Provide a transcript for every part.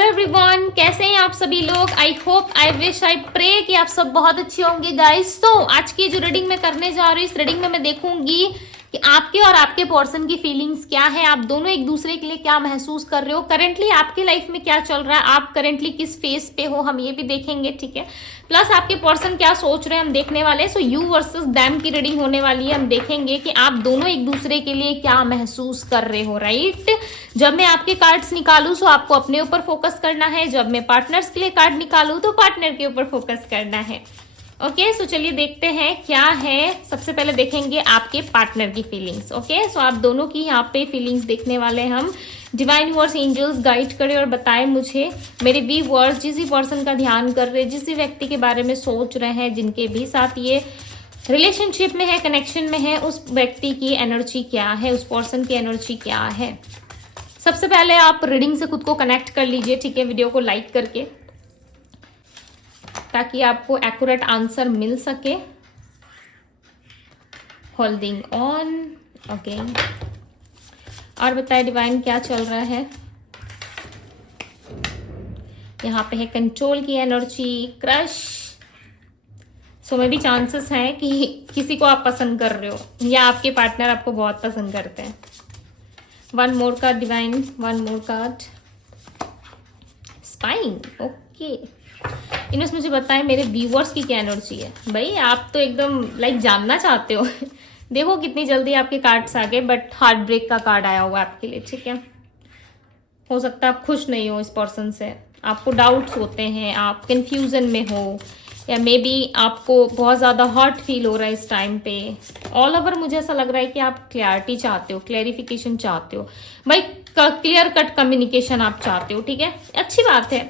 Hello everyone, कैसे हैं आप सभी लोग। I hope, I wish, I pray कि आप सब बहुत अच्छे होंगे गाइस। तो आज की जो रीडिंग मैं करने जा रही हूँ, इस रीडिंग में मैं देखूंगी कि आपके और आपके पर्सन की फीलिंग्स क्या है, आप दोनों एक दूसरे के लिए क्या महसूस कर रहे हो, करेंटली आपकी लाइफ में क्या चल रहा है, आप करेंटली किस फेज पे हो, हम ये भी देखेंगे। ठीक है, प्लस आपके पर्सन क्या सोच रहे हैं हम देखने वाले हैं। सो यू वर्सेस दैम की रीडिंग होने वाली है। हम देखेंगे कि आप दोनों एक दूसरे के लिए क्या महसूस कर रहे हो। राइट, जब मैं आपके कार्ड्स निकालू तो आपको अपने ऊपर फोकस करना है, जब मैं पार्टनर्स के लिए कार्ड निकालू तो पार्टनर के ऊपर फोकस करना है। ओके, सो चलिए देखते हैं क्या है। सबसे पहले देखेंगे आपके पार्टनर की फीलिंग्स। ओके, सो आप दोनों की यहाँ पे फीलिंग्स देखने वाले हैं हम। डिवाइन यूनिवर्स एंजल्स गाइड करें और बताएं मुझे, मेरे व्यूअर्स जिस भी पर्सन का ध्यान कर रहे हैं, जिस भी व्यक्ति के बारे में सोच रहे हैं, जिनके भी साथ ये रिलेशनशिप में है, कनेक्शन में है, उस व्यक्ति की एनर्जी क्या है, उस पर्सन की एनर्जी क्या है। सबसे पहले आप रीडिंग से खुद को कनेक्ट कर लीजिए। ठीक है, वीडियो को लाइक करके, ताकि आपको एक्यूरेट आंसर मिल सके। Holding on. ओके, और बताए डिवाइन क्या चल रहा है। यहाँ पे है कंट्रोल की एनर्जी, क्रश। सो में भी चांसेस हैं कि किसी को आप पसंद कर रहे हो या आपके पार्टनर आपको बहुत पसंद करते हैं। One more card divine, one more card, spying. Okay, इन्होंने मुझे बताएं मेरे व्यूअर्स की क्या एनर्जी है। भाई आप तो एकदम लाइक जानना चाहते हो। देखो कितनी जल्दी आपके कार्ड्स आ गए, बट हार्ट ब्रेक का कार्ड आया हुआ है आपके लिए। ठीक है, हो सकता है आप खुश नहीं हो इस पर्सन से, आपको डाउट्स होते हैं, आप कंफ्यूजन में हो, या मे बी आपको बहुत ज़्यादा हर्ट फील हो रहा है इस टाइम पे। ऑल ओवर मुझे ऐसा लग रहा है कि आप क्लैरिटी चाहते हो, क्लैरिफिकेशन चाहते हो, भाई क्लियर कट कम्युनिकेशन आप चाहते हो। ठीक है, अच्छी बात है।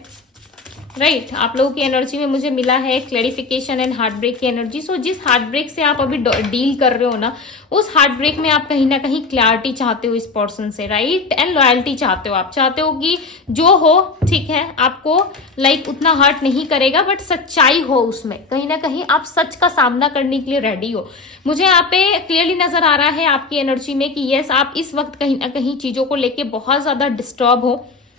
राइट, आप लोगों की एनर्जी में मुझे मिला है क्लैरिफिकेशन एंड हार्ट ब्रेक की एनर्जी। सो जिस हार्ट ब्रेक से आप अभी डील कर रहे हो ना, उस हार्ट ब्रेक में आप कहीं ना कहीं क्लैरिटी चाहते हो इस पर्सन से। राइट, एंड लॉयल्टी चाहते हो। आप चाहते हो कि जो हो ठीक है, आपको लाइक उतना हर्ट नहीं करेगा, बट सच्चाई हो उसमें, कहीं ना कहीं आप सच का सामना करने के लिए रेडी हो। मुझे यहाँ पे क्लियरली नजर आ रहा है आपकी एनर्जी में कि यस, आप इस वक्त कहीं ना कहीं चीजों को लेके बहुत ज्यादा डिस्टर्ब हो।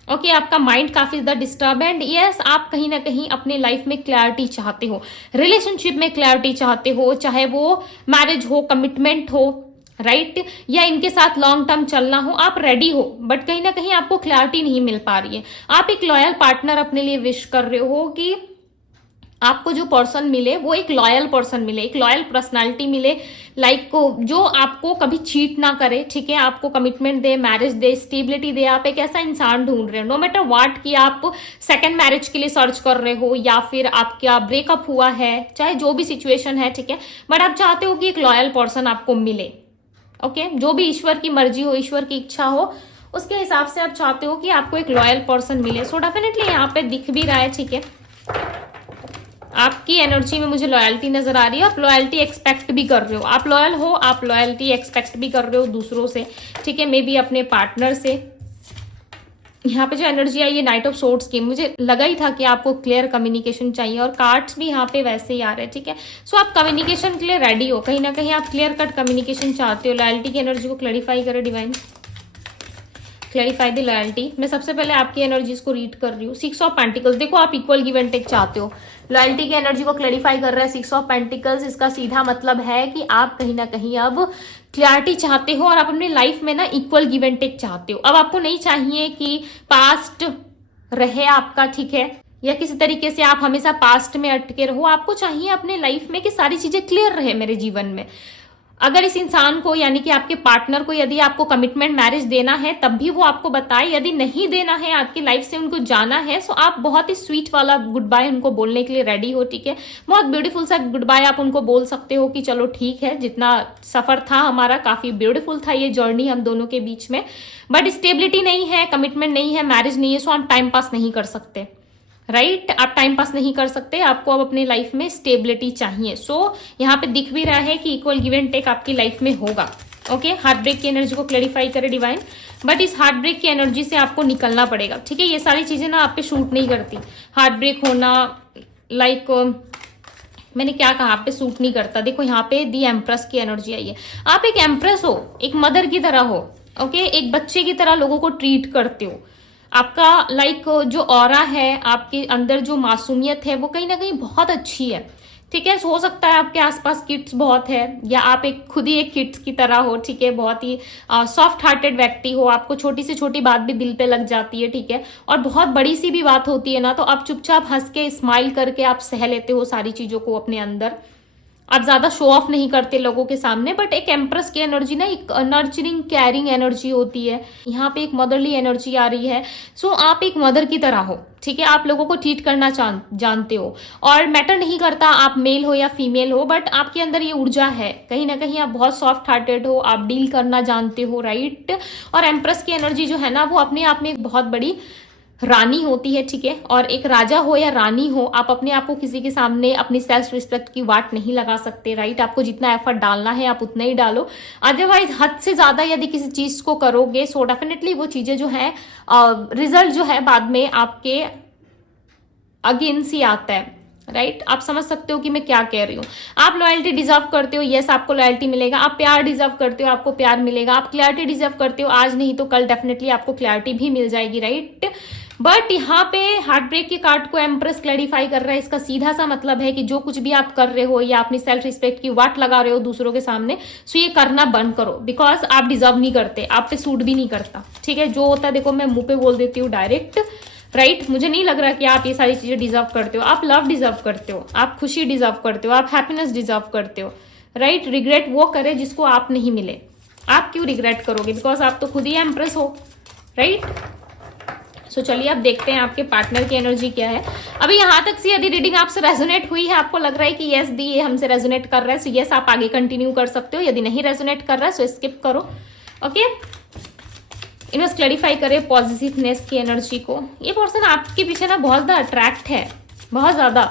ओके, आपका माइंड काफी ज्यादा डिस्टर्ब है। एंड यस, आप कहीं ना कहीं अपने लाइफ में क्लैरिटी चाहते हो, रिलेशनशिप में क्लैरिटी चाहते हो, चाहे वो मैरिज हो, कमिटमेंट हो, राइट, या इनके साथ लॉन्ग टर्म चलना हो, आप रेडी हो, बट कहीं ना कहीं आपको क्लैरिटी नहीं मिल पा रही है। आप एक लॉयल पार्टनर अपने लिए विश कर रहे हो कि आपको जो पर्सन मिले वो एक लॉयल पर्सन मिले, एक लॉयल पर्सनालिटी मिले, लाइक जो आपको कभी चीट ना करे। ठीक है, आपको कमिटमेंट दे, मैरिज दे, स्टेबिलिटी दे। आप एक ऐसा इंसान ढूंढ रहे हो, नो मैटर व्हाट, कि आप सेकंड मैरिज के लिए सर्च कर रहे हो या फिर आपका ब्रेकअप हुआ है, चाहे जो भी सिचुएशन है। ठीक है, बट आप चाहते हो कि एक लॉयल पर्सन आपको मिले। ओके, जो भी ईश्वर की मर्जी हो, ईश्वर की इच्छा हो, उसके हिसाब से आप चाहते हो कि आपको एक लॉयल पर्सन मिले। सो डेफिनेटली यहाँ पे दिख भी रहा है। ठीक है, आपकी एनर्जी में मुझे लॉयल्टी नजर आ रही है। आप लॉयल्टी एक्सपेक्ट भी कर रहे हो, आप लॉयल हो, आप लॉयल्टी एक्सपेक्ट भी कर रहे हो दूसरों से। ठीक है, मे बी अपने पार्टनर से। यहाँ पे जो एनर्जी आई है नाइट ऑफ सोर्ड्स की, मुझे लगा ही था कि आपको क्लियर कम्युनिकेशन चाहिए, और कार्ड्स भी यहाँ पे वैसे ही आ रहे हैं। ठीक है, सो आप कम्युनिकेशन के लिए रेडी हो, कहीं ना कहीं आप क्लियर कट कम्युनिकेशन चाहते हो। लॉयल्टी की एनर्जी को क्लैरिफाई करें डिवाइन, क्लैरिफाई द लॉयल्टी। मैं सबसे पहले आपकी एनर्जीज को रीड कर रही हूँ। 6 ऑफ पेंटिकल्स, देखो आप इक्वल गिव एंड टेक चाहते हो। लॉयल्टी की एनर्जी को क्लैरिफाई कर रहा है 6 ऑफ पेंटिकल्स। इसका सीधा मतलब है कि आप कहीं ना कहीं अब क्लैरिटी चाहते हो और आप अपने लाइफ में ना इक्वल गिव एंड टेक चाहते हो। अब आपको नहीं चाहिए कि पास्ट रहे आपका, ठीक है, या किसी तरीके से आप हमेशा पास्ट में अटके रहो। आपको चाहिए अपने लाइफ में कि सारी चीजें क्लियर रहे मेरे जीवन में। अगर इस इंसान को, यानी कि आपके पार्टनर को, यदि आपको कमिटमेंट मैरिज देना है तब भी वो आपको बताए, यदि नहीं देना है, आपकी लाइफ से उनको जाना है, सो आप बहुत ही स्वीट वाला गुड बाय उनको बोलने के लिए रेडी हो। ठीक है, बहुत ब्यूटीफुल सा गुड बाय आप उनको बोल सकते हो कि चलो ठीक है, जितना सफर था हमारा काफी ब्यूटीफुल था ये जर्नी हम दोनों के बीच में, बट स्टेबिलिटी नहीं है, कमिटमेंट नहीं है, मैरिज नहीं है, सो हम टाइम पास नहीं कर सकते। राइट, आप टाइम पास नहीं कर सकते, आपको अब अपनी लाइफ में स्टेबिलिटी चाहिए। सो यहाँ पे दिख भी रहा है कि इक्वल गिव एंड टेक आपकी लाइफ में होगा। ओके, हार्ट ब्रेक की एनर्जी को क्लैरिफाई करे डिवाइन, बट इस हार्ट ब्रेक की एनर्जी से आपको निकलना पड़ेगा। ठीक है, ये सारी चीजें ना आप पे शूट नहीं करती। हार्ट ब्रेक होना, लाइक मैंने क्या कहा, आप पे सूट नहीं करता। देखो यहाँ पे दी एम्प्रेस की एनर्जी आई है। आप एक एम्प्रेस हो, एक मदर की तरह हो। ओके, एक बच्चे की तरह लोगों को ट्रीट करते हो। आपका लाइक जो ऑरा है, आपके अंदर जो मासूमियत है वो कहीं ना कहीं बहुत अच्छी है, ठीक है। हो सकता है आपके आसपास किड्स बहुत है, या आप एक खुद ही एक किड्स की तरह हो, ठीक है। बहुत ही सॉफ्ट हार्टेड व्यक्ति हो, आपको छोटी से छोटी बात भी दिल पे लग जाती है, ठीक है। और बहुत बड़ी सी भी बात होती है ना, तो आप चुपचाप हंस के स्माइल करके आप सह लेते हो सारी चीजों को अपने अंदर। आप ज्यादा शो ऑफ नहीं करते लोगों के सामने, बट एक एम्प्रेस की एनर्जी ना एक नर्चरिंग केयरिंग एनर्जी होती है। यहाँ पे एक मदरली एनर्जी आ रही है। सो आप एक मदर की तरह हो, ठीक है। आप लोगों को ट्रीट करना जानते हो, और मैटर नहीं करता आप मेल हो या फीमेल हो, बट आपके अंदर ये ऊर्जा है। कहीं ना कहीं आप बहुत सॉफ्ट हार्टेड हो, आप डील करना जानते हो, राइट। और एम्प्रेस की एनर्जी जो है ना, वो अपने आप में एक बहुत बड़ी रानी होती है, ठीक है। और एक राजा हो या रानी हो, आप अपने आप को किसी के सामने अपनी सेल्फ रिस्पेक्ट की वाट नहीं लगा सकते, राइट। आपको जितना एफर्ट डालना है आप उतना ही डालो, अदरवाइज हद से ज्यादा यदि किसी चीज को करोगे सो डेफिनेटली वो चीजें जो है रिजल्ट जो है बाद में आपके अगेंस्ट ही आता है, राइट। आप समझ सकते हो कि मैं क्या कह रही हूँ। आप लॉयल्टी डिजर्व करते हो, यस आपको लॉयल्टी मिलेगा। आप प्यार डिजर्व करते हो, आपको प्यार मिलेगा। आप क्लैरिटी डिजर्व करते हो, आज नहीं तो कल डेफिनेटली आपको क्लैरिटी भी मिल जाएगी, राइट। बट यहाँ पे हार्ट ब्रेक के कार्ड को एम्प्रेस क्लैरिफाई कर रहा है। इसका सीधा सा मतलब है कि जो कुछ भी आप कर रहे हो या अपनी सेल्फ रिस्पेक्ट की वाट लगा रहे हो दूसरों के सामने, सो ये करना बंद करो, बिकॉज आप डिजर्व नहीं करते, आप पे सूट भी नहीं करता, ठीक है। जो होता है देखो मैं मुंह पे बोल देती हूँ डायरेक्ट, राइट। मुझे नहीं लग रहा कि आप ये सारी चीजें डिजर्व करते हो। आप लव डिजर्व करते हो, आप खुशी डिजर्व करते हो, आप हैप्पीनेस डिजर्व करते हो, राइट। रिग्रेट वो करे जिसको आप नहीं मिले। आप क्यों रिग्रेट करोगे, बिकॉज आप तो खुद ही एम्प्रेस हो, राइट। सो चलिए अब देखते हैं आपके पार्टनर की एनर्जी क्या है। अभी यहाँ तक से यदि रीडिंग आपसे रेजोनेट हुई है, आपको लग रहा है कि यस दी ये हमसे रेजोनेट कर रहा है, सो यस आप आगे कंटिन्यू कर सकते हो। यदि नहीं रेजोनेट कर रहा है सो स्किप करो, ओके। इन्वेस्ट क्लैरिफाई करें पॉजिटिवनेस की एनर्जी को। ये पर्सन आपके पीछे ना बहुत ज्यादा अट्रैक्ट है, बहुत ज्यादा,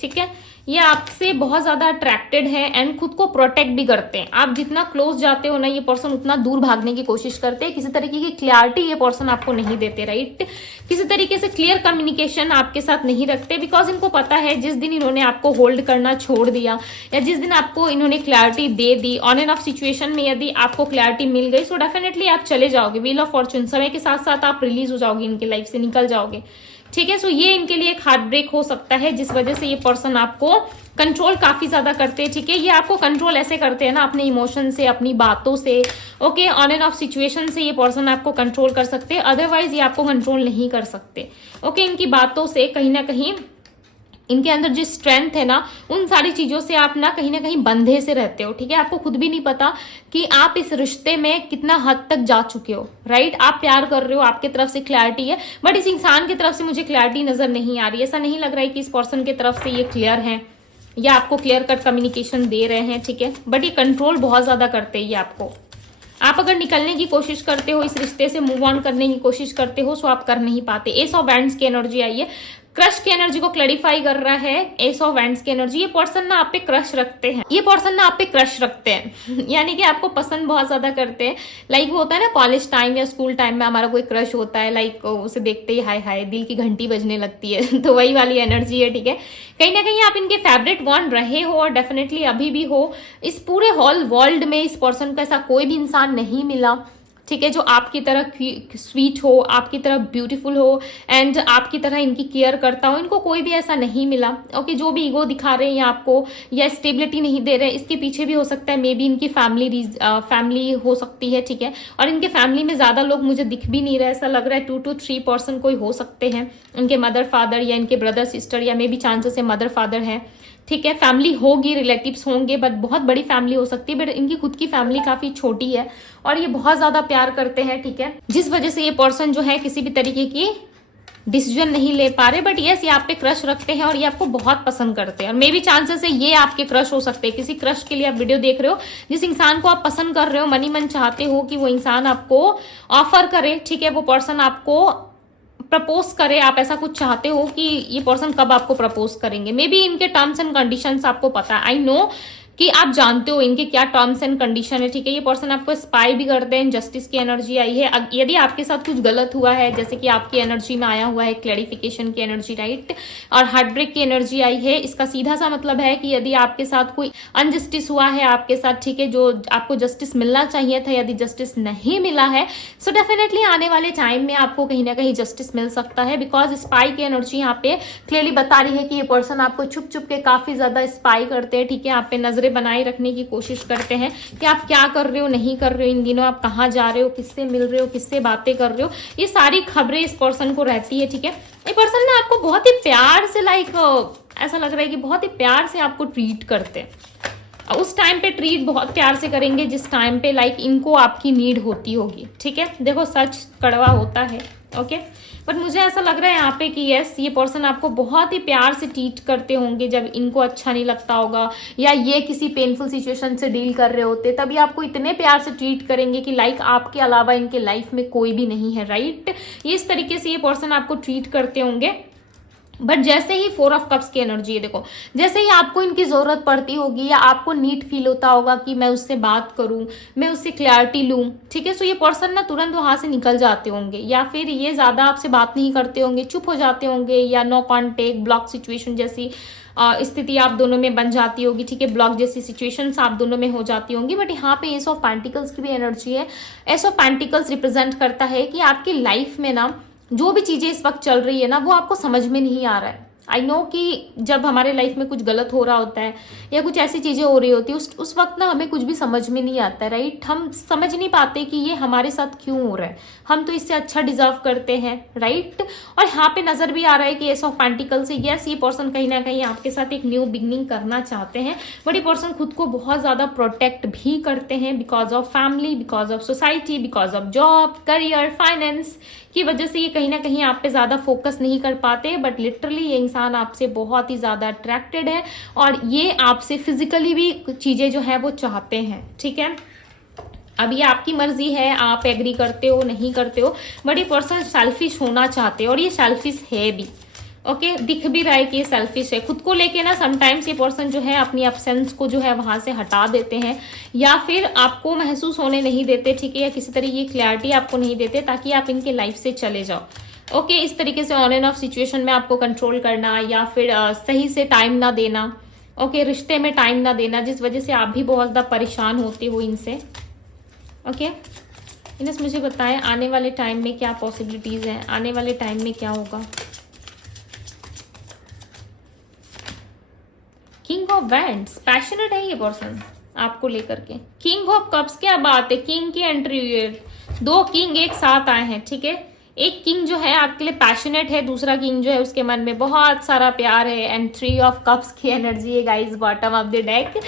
ठीक है। ये आपसे बहुत ज्यादा अट्रैक्टेड है एंड खुद को प्रोटेक्ट भी करते हैं। आप जितना क्लोज जाते हो ना, ये पर्सन उतना दूर भागने की कोशिश करते हैं। किसी तरीके की क्लियरिटी ये पर्सन आपको नहीं देते, राइट। किसी तरीके से क्लियर कम्युनिकेशन आपके साथ नहीं रखते, बिकॉज इनको पता है जिस दिन इन्होंने आपको होल्ड करना छोड़ दिया या जिस दिन आपको इन्होंने clarity they the, on end of situation में यदि आपको क्लैरिटी मिल गई सो डेफिनेटली आप चले जाओगे। व्हील ऑफ फॉर्चून, समय के साथ साथ आप रिलीज हो जाओगे, इनके लाइफ से निकल जाओगे, ठीक है। सो ये इनके लिए एक हार्ट ब्रेक हो सकता है, जिस वजह से ये पर्सन आपको कंट्रोल काफी ज्यादा करते हैं, ठीक है। ये आपको कंट्रोल ऐसे करते हैं ना, अपने इमोशन से, अपनी बातों से, okay. On end of situation से ये पर्सन आपको कंट्रोल कर सकते हैं, अदरवाइज ये आपको कंट्रोल नहीं कर सकते, ओके। इनकी बातों से कहीं ना कहीं इनके अंदर जो स्ट्रेंथ है ना, उन सारी चीजों से आप ना कहीं बंधे से रहते हो, ठीक है। आपको खुद भी नहीं पता कि आप इस रिश्ते में कितना हद तक जा चुके हो, राइट। आप प्यार कर रहे हो, आपके तरफ से क्लैरिटी है, बट इस इंसान की तरफ से मुझे क्लैरिटी नजर नहीं आ रही। ऐसा नहीं लग रहा है कि इस पर्सन की तरफ से ये क्लियर है या आपको क्लियर कट कम्युनिकेशन दे रहे हैं, ठीक है। बट ये कंट्रोल बहुत ज्यादा करते हैं ये आपको। आप अगर निकलने की कोशिश करते हो, इस रिश्ते से मूव ऑन करने की कोशिश करते हो, सो आप कर नहीं पाते। एस ऑफ वैंड्स की एनर्जी आई है, क्रश की एनर्जी को क्लैरिफाई कर रहा है। एस ऑफ वैंड्स की एनर्जी, ये पर्सन ना आप पे क्रश रखते हैं, ये पर्सन ना आप पे क्रश रखते हैं यानी कि आपको पसंद बहुत ज्यादा करते हैं। लाइक वो होता है ना कॉलेज टाइम या स्कूल टाइम में हमारा कोई क्रश होता है, लाइक उसे देखते ही हाय हाय दिल की घंटी बजने लगती है तो वही वाली एनर्जी है, ठीक है। कहीं ना कहीं आप इनके फेवरेट वन रहे हो और डेफिनेटली अभी भी हो। इस पूरे होल वर्ल्ड में इस पर्सन का ऐसा कोई भी इंसान नहीं मिला, ठीक है, जो आपकी तरह स्वीट हो, आपकी तरह ब्यूटीफुल हो एंड आपकी तरह इनकी केयर करता हो। इनको कोई भी ऐसा नहीं मिला, ओके। जो भी ईगो दिखा रहे हैं आपको या स्टेबिलिटी नहीं दे रहे, इसके पीछे भी हो सकता है मे बी इनकी फैमिली हो सकती है, ठीक है। और इनके फैमिली में ज्यादा लोग मुझे दिख भी नहीं रहे, ऐसा लग रहा है 2 to 3 पर्सन कोई हो सकते हैं। इनके मदर फादर या इनके ब्रदर सिस्टर या मे बी चांसेस है मदर फादर है, ठीक है। फैमिली होगी, रिलेटिव्स होंगे, बट बहुत बड़ी फैमिली हो सकती है। बट इनकी खुद की फैमिली काफी छोटी है और ये बहुत ज्यादा प्यार करते हैं, ठीक है। जिस वजह से ये पर्सन जो है किसी भी तरीके की डिसीजन नहीं ले पा रहे, बट यस ये आप पे क्रश रखते हैं और ये आपको बहुत पसंद करते हैं। और मे बी चांसेस है ये आपके क्रश हो सकते हैं। किसी क्रश के लिए आप वीडियो देख रहे हो, जिस इंसान को आप पसंद कर रहे हो, मनी मन चाहते हो कि वो इंसान आपको ऑफर करे, ठीक है, वो पर्सन आपको प्रपोज करे। आप ऐसा कुछ चाहते हो कि ये पर्सन कब आपको प्रपोज करेंगे। मे बी इनके टर्म्स एंड कंडीशंस आपको पता है, आई नो कि आप जानते हो इनके क्या टर्म्स एंड कंडीशन है, ठीक है। ये पर्सन आपको स्पाई भी करते हैं, जस्टिस की एनर्जी आई है। यदि आपके साथ कुछ गलत हुआ है, जैसे कि आपकी एनर्जी में आया हुआ है क्लैरिफिकेशन की एनर्जी, राइट, और हार्ट ब्रेक की एनर्जी आई है, इसका सीधा सा मतलब है कि यदि आपके साथ कोई अनजस्टिस हुआ है आपके साथ, ठीक है, जो आपको जस्टिस मिलना चाहिए था, यदि जस्टिस नहीं मिला है, सो डेफिनेटली आने वाले टाइम में आपको कहीं ना कहीं जस्टिस मिल सकता है। बिकॉज स्पाई की एनर्जी यहाँ पे क्लियरली बता रही है कि ये पर्सन आपको छुप छुप के काफी ज्यादा स्पाई करते हैं, ठीक है, आप पे नजरें बनाए रखने की कोशिश करते हैं कि आप क्या कर रहे हो, नहीं कर रहे हो, इन दिनों आप कहाँ जा रहे हो, किससे मिल रहे हो, किससे बातें कर रहे हो, ये सारी खबरें इस पर्सन को रहती है, ठीक है। ये पर्सन ना आपको बहुत ही प्यार से ऐसा लग रहा है कि बहुत ही प्यार से आपको ट्रीट करते हैं। उस टाइम पे ट्रीट बहुत प्यार से करेंगे जिस टाइम पे इनको आपकी नीड होती होगी, ठीक है। देखो सच कड़वा होता है, ओके, बट मुझे ऐसा लग रहा है यहाँ पे कि यस, ये पर्सन आपको बहुत ही प्यार से ट्रीट करते होंगे जब इनको अच्छा नहीं लगता होगा, या ये किसी पेनफुल सिचुएशन से डील कर रहे होते, तभी आपको इतने प्यार से ट्रीट करेंगे कि आपके अलावा इनके लाइफ में कोई भी नहीं है, राइट। ये इस तरीके से ये पर्सन आपको ट्रीट करते होंगे। बट जैसे ही 4 ऑफ कप्स की एनर्जी है, देखो, जैसे ही आपको इनकी जरूरत पड़ती होगी या आपको नीड फील होता होगा कि मैं उससे बात करूं, मैं उससे क्लैरिटी लूं, ठीक है, सो ये पर्सन ना तुरंत वहां से निकल जाते होंगे, या फिर ये ज्यादा आपसे बात नहीं करते होंगे, चुप हो जाते होंगे, या नो कॉन्टेक्ट, ब्लॉक सिचुएशन जैसी स्थिति आप दोनों में बन जाती होगी, ठीक है, ब्लॉक जैसी सिचुएशंस आप दोनों में हो जाती होंगी। बट यहाँ पे एस ऑफ पेंटिकल्स की भी एनर्जी है। एस ऑफ पेंटिकल्स रिप्रेजेंट करता है कि आपकी लाइफ में ना जो भी चीजें इस वक्त चल रही है ना, वो आपको समझ में नहीं आ रहा है। आई नो कि जब हमारे लाइफ में कुछ गलत हो रहा होता है या कुछ ऐसी चीजें हो रही होती है, उस वक्त ना हमें कुछ भी समझ में नहीं आता है, राइट। हम समझ नहीं पाते कि ये हमारे साथ क्यों हो रहा है, हम तो इससे अच्छा डिजर्व करते हैं, राइट। और यहाँ पे नजर भी आ रहा है कि एस ऑफ पेंटिकल से यस, ये पर्सन कहीं ना कहीं आपके साथ एक न्यू बिगनिंग करना चाहते हैं। बट ये पर्सन खुद को बहुत ज्यादा प्रोटेक्ट भी करते हैं because of family, because of society, because of job, career, finance की वजह से ये कहीं ना कहीं आप पे ज्यादा फोकस नहीं कर पाते। बट लिटरली ये इंसान आपसे बहुत ही ज्यादा अट्रैक्टेड है और ये आपसे फिजिकली भी चीजें जो है वो चाहते हैं, ठीक है। अब ये आपकी मर्जी है, आप एग्री करते हो नहीं करते हो, बट ये पर्सन सेल्फिश होना चाहते हैं और ये सेल्फिश है भी, ओके। दिख भी रहा है कि ये सेल्फिश है। खुद को लेके ना समटाइम्स ये पर्सन जो है अपनी एब्सेंस को जो है वहां से हटा देते हैं, या फिर आपको महसूस होने नहीं देते, ठीक है, या किसी तरह की क्लैरिटी आपको नहीं देते ताकि आप इनके लाइफ से चले जाओ, ओके। इस तरीके से ऑन एंड ऑफ सिचुएशन में आपको कंट्रोल करना, या फिर सही से टाइम ना देना, ओके, रिश्ते में टाइम ना देना, जिस वजह से आप भी बहुत ज्यादा परेशान होते हो इनसे, ओके। इनस मुझे बताएं आने वाले टाइम में क्या पॉसिबिलिटीज हैं, आने वाले टाइम में क्या होगा। किंग ऑफ वैंड्स, पैशनेट है ये पर्सन आपको लेकर के। किंग ऑफ कप्स, क्या बात है, किंग की एंट्री हुई है, 2 किंग एक साथ आए हैं, ठीक है। एक किंग जो है आपके लिए पैशनेट है, दूसरा किंग जो है उसके मन में बहुत सारा प्यार है, एंड 3 ऑफ कप्स की एनर्जी है guys bottom of the deck.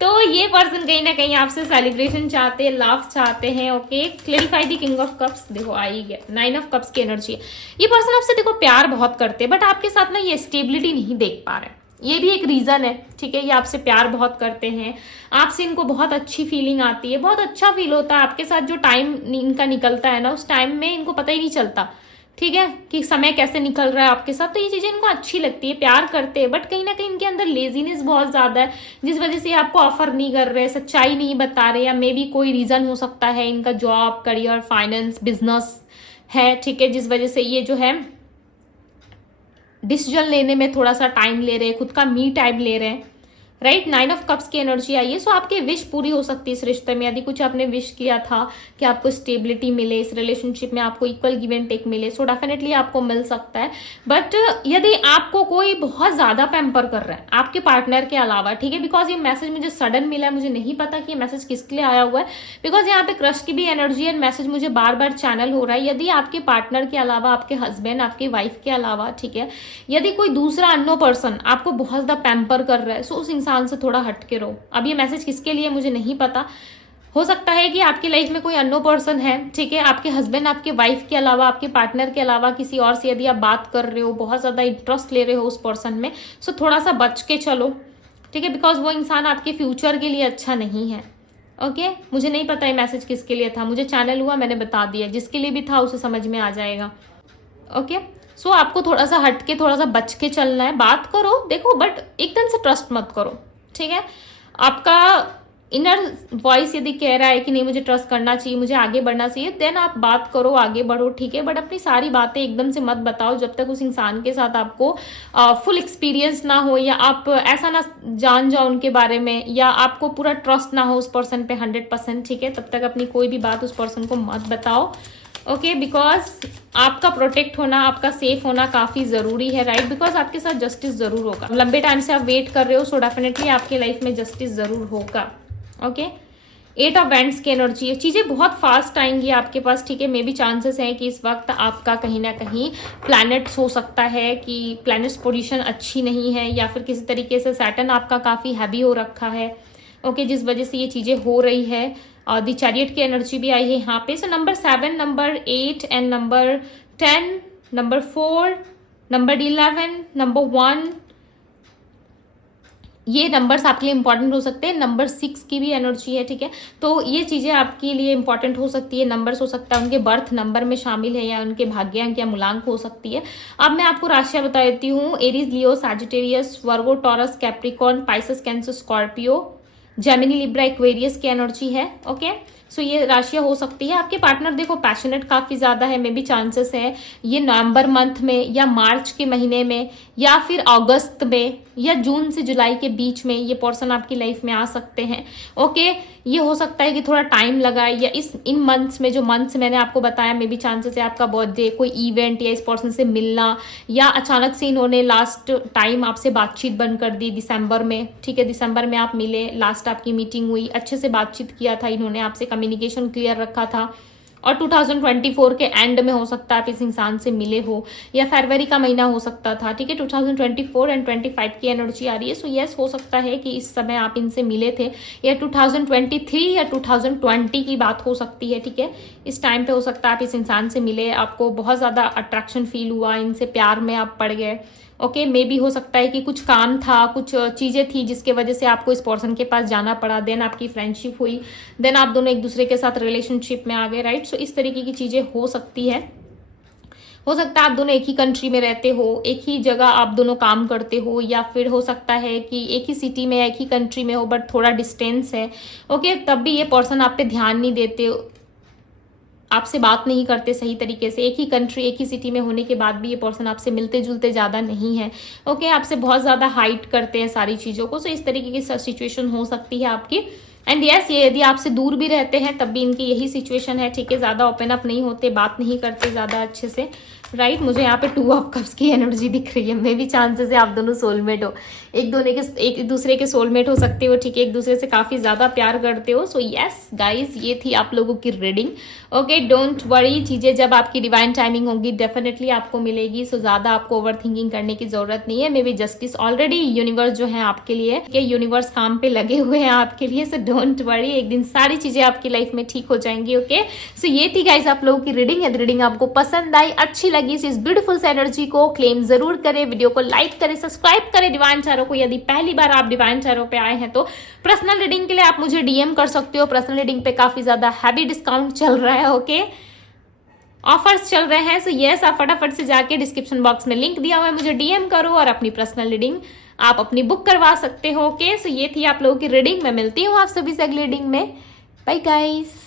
तो ये पर्सन कहीं ना कहीं आपसे सेलिब्रेशन चाहते हैं, लाफ चाहते हैं, okay. Clarify the king of cups, देखो आ ही गया 9 ऑफ कप्स की एनर्जी है। ये पर्सन आपसे देखो प्यार बहुत करते हैं, बट आपके साथ ना ये स्टेबिलिटी नहीं देख पा रहे, ये भी एक रीजन है, ठीक है। ये आपसे प्यार बहुत करते हैं, आपसे इनको बहुत अच्छी फीलिंग आती है, बहुत अच्छा फील होता है आपके साथ। जो टाइम इनका निकलता है ना, उस टाइम में इनको पता ही नहीं चलता, ठीक है, कि समय कैसे निकल रहा है आपके साथ। तो ये चीजें इनको अच्छी लगती है, प्यार करते हैं, बट कहीं ना कहीं इनके अंदर लेजीनेस बहुत ज्यादा है, जिस वजह से आपको ऑफर नहीं कर रहे, सच्चाई नहीं बता रहे, या मे बी कोई रीजन हो सकता है इनका जॉब, करियर, फाइनेंस, बिजनेस है, ठीक है, जिस वजह से ये जो है डिसीजन लेने में थोड़ा सा टाइम ले रहे हैं, खुद का मी टाइम ले रहे हैं, राइट। 9 ऑफ कप्स की एनर्जी आई है। सो आपकी विश पूरी हो सकती है इस रिश्ते में। यदि कुछ आपने विश किया था कि आपको स्टेबिलिटी मिले, इस रिलेशनशिप में आपको इक्वल गिव एंड टेक मिले, सो डेफिनेटली आपको मिल सकता है। बट यदि आपको कोई बहुत ज्यादा पैम्पर कर रहा है आपके पार्टनर के अलावा, ठीक है, बिकॉज ये मैसेज मुझे सडन मिला है, मुझे नहीं पता कि ये मैसेज किसके लिए आया हुआ है, बिकॉज यहाँ पे क्रश की भी एनर्जी एंड मैसेज मुझे बार बार चैनल हो रहा है। यदि आपके पार्टनर के अलावा, आपके हस्बैंड, आपके वाइफ के अलावा, ठीक है, यदि कोई दूसरा अननो पर्सन आपको बहुत ज्यादा पैम्पर कर रहा है, सो उस इंसान से थोड़ा हट के रहो। अब ये मैसेज किसके लिए मुझे नहीं पता, हो सकता है कि आपकी लाइफ में कोई अननो पर्सन है, ठीक है, आपके हस्बैंड, आपके वाइफ के अलावा, आपके पार्टनर के अलावा किसी और से यदि आप बात कर रहे हो, बहुत ज्यादा इंटरेस्ट ले रहे हो उस पर्सन में, सो थोड़ा सा बच के चलो, ठीक है, बिकॉज वो इंसान आपके फ्यूचर के लिए अच्छा नहीं है, ओके। मुझे नहीं पता ये मैसेज किसके लिए था, मुझे चैनल हुआ, मैंने बता दिया, जिसके लिए भी था उसे समझ में आ जाएगा, ओके। सो आपको थोड़ा सा हट के, थोड़ा सा बच के चलना है, बात करो, देखो, बट एकदम से ट्रस्ट मत करो, ठीक है। आपका इनर वॉइस यदि कह रहा है कि नहीं मुझे ट्रस्ट करना चाहिए, मुझे आगे बढ़ना चाहिए, देन आप बात करो, आगे बढ़ो, ठीक है। बट अपनी सारी बातें एकदम से मत बताओ जब तक उस इंसान के साथ आपको फुल एक्सपीरियंस ना हो, या आप ऐसा ना जान जाओ उनके बारे में, या आपको पूरा ट्रस्ट ना हो उस पर्सन पे 100%, ठीक है। तब तक अपनी कोई भी बात उस पर्सन को मत बताओ, ओके। बिकॉज आपका प्रोटेक्ट होना, आपका सेफ होना काफ़ी ज़रूरी है, राइट। बिकॉज आपके साथ जस्टिस ज़रूर होगा, लंबे टाइम से आप वेट कर रहे हो, सो डेफिनेटली आपके लाइफ में जस्टिस ज़रूर होगा, ओके। 8 ऑफ वैंड्स की एनर्जी है, चीज़ें बहुत फास्ट आएंगी आपके पास, ठीक है। मे भी चांसेस हैं कि इस वक्त आपका कहीं ना कहीं प्लैनेट्स हो सकता है कि प्लैनेट्स पोजीशन अच्छी नहीं है, या फिर किसी तरीके से सैटर्न आपका काफ़ी हैवी हो रखा है, ओके, जिस वजह से ये चीज़ें हो रही है। और द चैरियट की एनर्जी भी आई है यहाँ पे। So number 7, number 8 and number 10, number 4, number 11, number 1, ये नंबर्स आपके लिए इंपॉर्टेंट हो सकते हैं। नंबर 6 की भी एनर्जी है, ठीक है। तो ये चीज़ें आपके लिए इंपॉर्टेंट हो सकती है। नंबर्स हो सकता है उनके बर्थ नंबर में शामिल है, या उनके भाग्यांक या मूलांक हो सकती है। अब मैं आपको राशियां बता देती हूँ। Aries, Leo, Sagittarius, Virgo, Taurus, Capricorn, Pisces, Cancer, Scorpio, Gemini, Libra, Aquarius की एनर्जी है, ओके। सो ये राशियां हो सकती है। आपके पार्टनर देखो पैशनेट काफ़ी ज़्यादा है, मे भी चांसेस है ये नवंबर मंथ में, या मार्च के महीने में, या फिर अगस्त में, या जून से जुलाई के बीच में ये पर्सन आपकी लाइफ में आ सकते हैं, ओके। ये हो सकता है कि थोड़ा टाइम लगा, या इन मंथ्स में, जो मंथ्स मैंने आपको बताया, मे भी चांसेस है आपका बर्थडे, कोई इवेंट, या इस पर्सन से मिलना, या अचानक से इन्होंने लास्ट टाइम आपसे बातचीत बंद कर दी दिसंबर में, ठीक है। दिसंबर में आप मिले, लास्ट आपकी मीटिंग हुई, अच्छे से बातचीत किया था इन्होंने आपसे, कम्युनिकेशन क्लियर रखा था, और 2024 के एंड में हो सकता है आप इस इंसान से मिले हो, या फरवरी का महीना हो सकता था, ठीक है। 2024 एंड 25 की एनर्जी आ रही है। सो यस, हो सकता है कि इस समय आप इनसे मिले थे, या 2023 या 2020 की बात हो सकती है, ठीक है। इस टाइम पे हो सकता है आप इस इंसान से मिले, आपको बहुत ज़्यादा अट्रैक्शन फील हुआ, इनसे प्यार में आप पड़ गए, ओके। मे बी हो सकता है कि कुछ काम था, कुछ चीज़ें थी जिसके वजह से आपको इस पर्सन के पास जाना पड़ा, देन आपकी फ्रेंडशिप हुई, देन आप दोनों एक दूसरे के साथ रिलेशनशिप में आ गए, राइट। सो इस तरीके की चीज़ें हो सकती है। हो सकता है आप दोनों एक ही कंट्री में रहते हो, एक ही जगह आप दोनों काम करते हो, या फिर हो सकता है कि एक ही सिटी में, एक ही कंट्री में हो, बट थोड़ा डिस्टेंस है, ओके। तब भी ये पर्सन आप पे ध्यान नहीं देते, आपसे बात नहीं करते सही तरीके से। एक ही कंट्री, एक ही सिटी में होने के बाद भी ये पर्सन आपसे मिलते जुलते ज़्यादा नहीं है, ओके। आपसे बहुत ज़्यादा हाइड करते हैं सारी चीज़ों को। सो इस तरीके की सिचुएशन हो सकती है आपकी। एंड यस, ये यदि आपसे दूर भी रहते हैं तब भी इनकी यही सिचुएशन है, ठीक है। ज़्यादा ओपन अप नहीं होते, बात नहीं करते ज़्यादा अच्छे से, राइट। मुझे यहाँ पे 2 ऑफ कप्स की एनर्जी दिख रही है। मे भी चांसेस है आप दोनों सोलमेट हो, एक दूसरे के सोलमेट हो सकते हो, ठीक है। एक दूसरे से काफ़ी ज़्यादा प्यार करते हो। सो यस गाइज, ये थी आप लोगों की रीडिंग, ओके। डोंट वरी, चीज़ें जब आपकी डिवाइन टाइमिंग होगी डेफिनेटली आपको मिलेगी। सो ज़्यादा आपको ओवर थिंकिंग करने की ज़रूरत नहीं है। May be justice already universe जो है आपके लिए, यूनिवर्स काम पे लगे हुए हैं आपके लिए। सो डोंट वरी, एक दिन सारी चीज़ें आपकी लाइफ में ठीक हो जाएंगी, ओके। सो ये थी गाइज आप लोगों की रीडिंग। यदि रीडिंग आपको पसंद आई, अच्छी लगी, इस ब्यूटीफुल से एनर्जी को क्लेम जरूर करें, वीडियो को लाइक करें, सब्सक्राइब करें डिवाइन टैरो को। यदि पहली बार आप डिवाइन टैरो पे आए हैं तो पर्सनल रीडिंग के लिए आप मुझे डीएम कर सकते हो। पर्सनल रीडिंग पे काफी ज्यादा हैवी डिस्काउंट चल रहा है, ओके। ऑफर्स चल रहे हैं। सो यस, आप फटाफट से जाके डिस्क्रिप्शन बॉक्स में लिंक दिया हुआ है, मुझे डीएम करो और अपनी पर्सनल रीडिंग आप अपनी बुक करवा सकते हो, ओके। सो ये थी आप लोगों की रीडिंग। मैं मिलती हूँ आप सभी से अगली रीडिंग में। Bye guys.